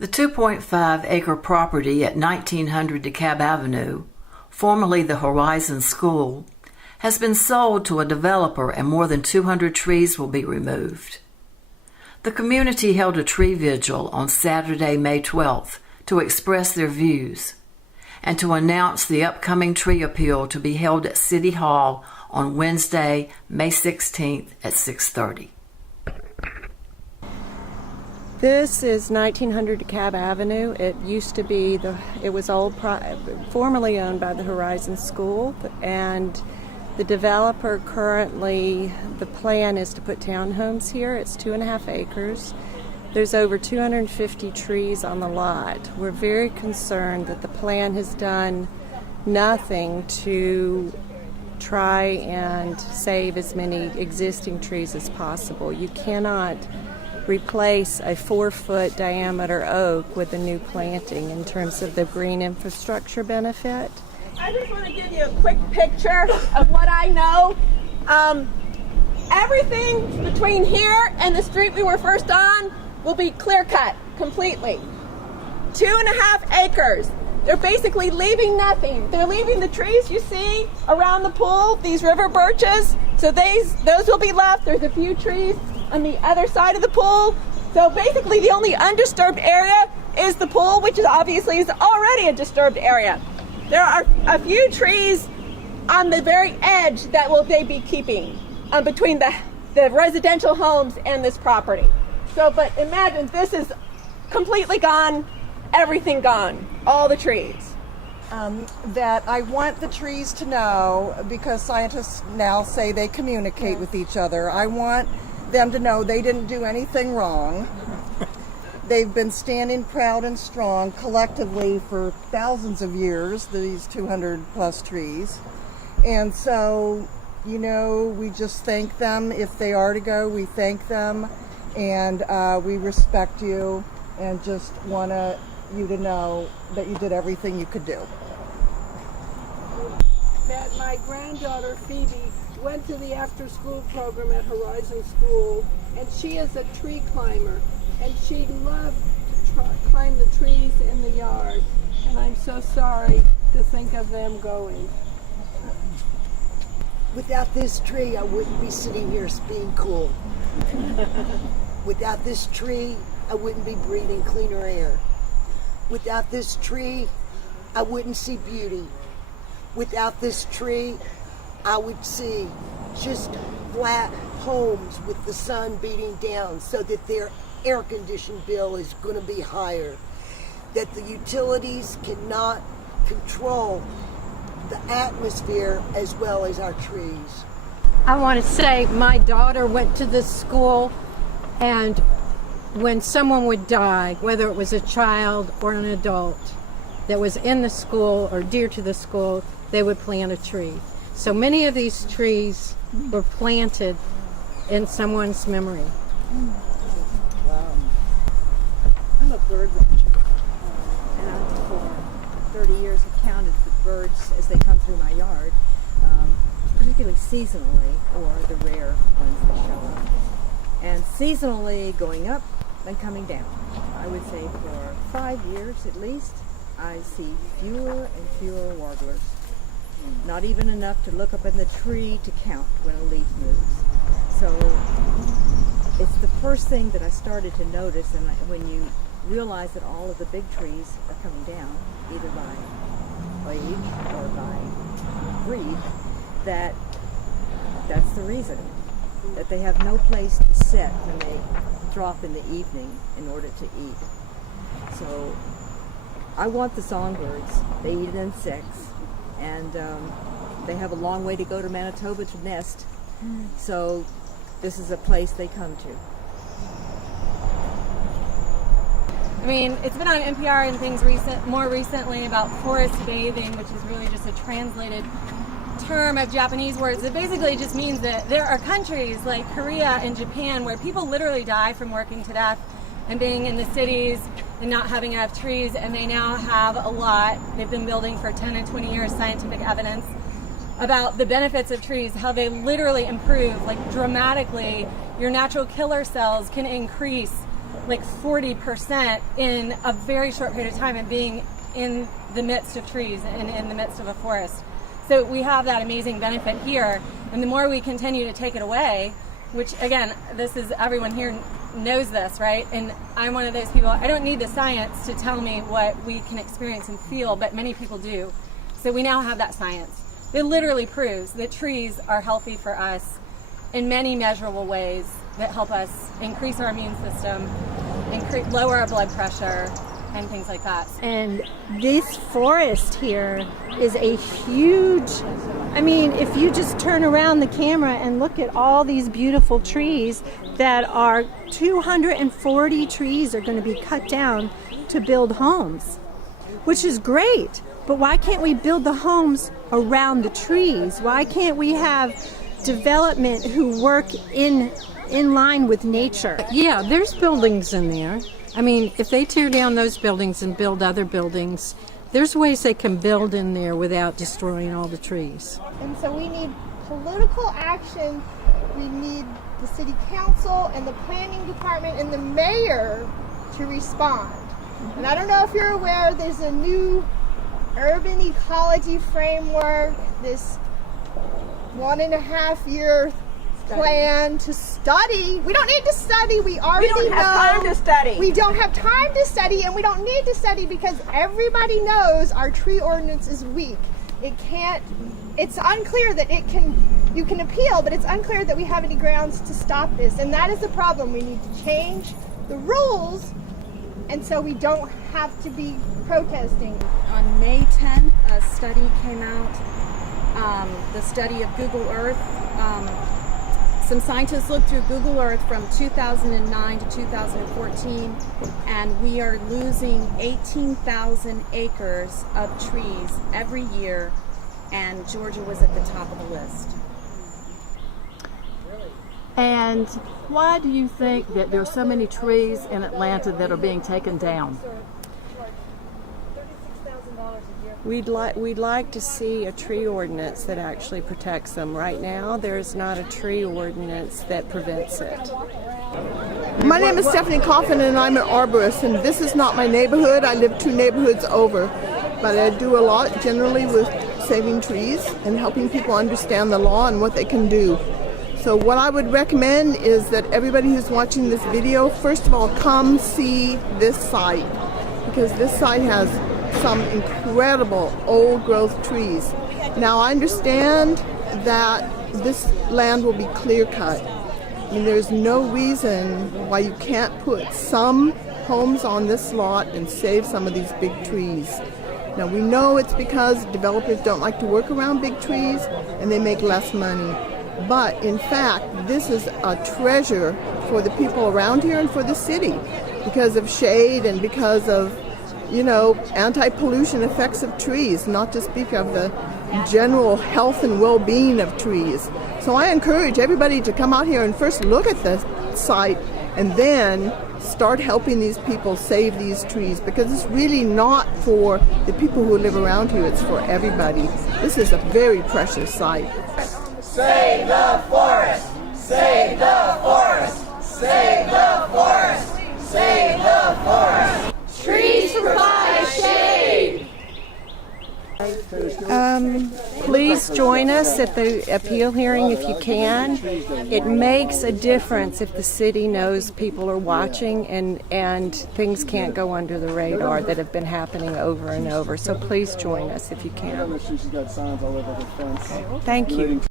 The 2.5-acre property at 1900 Dekalb Avenue, formerly the Horizon School, has been sold to a developer and more than 200 trees will be removed. The community held a tree vigil on Saturday, May 12th to express their views and to announce the upcoming tree appeal to be held at City Hall on Wednesday, May 16th at 6:30. This is 1900 Dekalb Avenue. It used to be formerly owned by the Horizon School, and the developer currently, the plan is to put townhomes here. It's 2.5 acres. There's over 250 trees on the lot. We're very concerned that the plan has done nothing to try and save as many existing trees as possible. You cannot replace a 4-foot diameter oak with a new planting in terms of the green infrastructure benefit. I just want to give you a quick picture of what I know. Everything between here and the street we were first on will be clear cut completely. 2.5 acres. They're basically leaving nothing. They're leaving the trees you see around the pool, these river birches. So those will be left. There's a few trees on the other side of the pool. So basically the only undisturbed area is the pool, which is already a disturbed area. There are a few trees on the very edge that they be keeping between the residential homes and this property. So, but imagine this is completely gone, everything gone, all the trees. That I want the trees to know, because scientists now say they communicate with each other. I want them to know they didn't do anything wrong. They've been standing proud and strong collectively for thousands of years, these 200 plus trees. And so, we just thank them. If they are to go, we thank them. And we respect you and just want you to know that you did everything you could do. That my granddaughter Phoebe went to the after-school program at Horizon School, and she is a tree climber, and she loved to climb the trees in the yard, and I'm so sorry to think of them going. Without this tree, I wouldn't be sitting here being cool. Without this tree, I wouldn't be breathing cleaner air. Without this tree, I wouldn't see beauty. Without this tree, I would see just flat homes with the sun beating down so that their air conditioning bill is going to be higher. That the utilities cannot control the atmosphere as well as our trees. I want to say my daughter went to this school, and when someone would die, whether it was a child or an adult that was in the school or dear to the school, they would plant a tree. So many of these trees were planted in someone's memory. Wow. I'm a bird watcher, and for 30 years have counted the birds as they come through my yard, particularly seasonally, or the rare ones that show up. And seasonally going up and coming down. I would say for 5 years at least, I see fewer and fewer warblers. Not even enough to look up in the tree to count when a leaf moves. So it's the first thing that I started to notice, and when you realize that all of the big trees are coming down, either by age or by breed, that's the reason. That they have no place to sit when they drop in the evening in order to eat. So I want the songbirds. They eat insects, and they have a long way to go to Manitoba to nest. So this is a place they come to. I mean, it's been on NPR and things more recently about forest bathing, which is really just a translated term of Japanese words. It basically just means that there are countries like Korea and Japan where people literally die from working to death and being in the cities and not having enough trees, and they now have a lot. They've been building for 10 and 20 years scientific evidence about the benefits of trees, how they literally improve, like dramatically. Your natural killer cells can increase like 40% in a very short period of time and being in the midst of trees and in the midst of a forest. So we have that amazing benefit here, and the more we continue to take it away, which again, this is, everyone here knows this, right? And I'm one of those people, I don't need the science to tell me what we can experience and feel, but many people do. So we now have that science. It literally proves that trees are healthy for us in many measurable ways that help us increase our immune system, lower our blood pressure, and things like that. And this forest here is a huge, I mean, if you just turn around the camera and look at all these beautiful trees that are 240 trees are going to be cut down to build homes, which is great. But why can't we build the homes around the trees? Why can't we have development who work in line with nature? Yeah, there's buildings in there. I mean, if they tear down those buildings and build other buildings, there's ways they can build in there without destroying all the trees. And so we need political action. We need the city council and the planning department and the mayor to respond. And I don't know if you're aware, there's a new urban ecology framework, this 1.5-year plan to study. We don't need to study. We already know. We don't have time to study. We don't have time to study, and we don't need to study because everybody knows our tree ordinance is weak. It can't, it's unclear that it can, you can appeal, but it's unclear that we have any grounds to stop this. And that is the problem. We need to change the rules, and so we don't have to be protesting. On May 10th, a study came out, the study of Google Earth. Some scientists looked through Google Earth from 2009 to 2014, and we are losing 18,000 acres of trees every year, and Georgia was at the top of the list. And why do you think that there are so many trees in Atlanta that are being taken down? We'd like to see a tree ordinance that actually protects them. Right now, there's not a tree ordinance that prevents it. My name is Stephanie Coffin, and I'm an arborist, and this is not my neighborhood. I live 2 neighborhoods over, but I do a lot generally with saving trees and helping people understand the law and what they can do. So what I would recommend is that everybody who's watching this video, first of all, come see this site, because this site has some incredible old growth trees. Now I understand that this land will be clear cut. I mean, there's no reason why you can't put some homes on this lot and save some of these big trees. Now we know it's because developers don't like to work around big trees and they make less money. But in fact, this is a treasure for the people around here and for the city because of shade and because of, you know, anti-pollution effects of trees, not to speak of the general health and well-being of trees. So I encourage everybody to come out here and first look at the site and then start helping these people save these trees, because it's really not for the people who live around here, it's for everybody. This is a very precious site. Save the forest! Save the forest! Save the forest! Save the forest! Trees provide shade! Please join us at the appeal hearing if you can. It makes a difference if the city knows people are watching and things can't go under the radar that have been happening over and over. So please join us if you can. Thank you.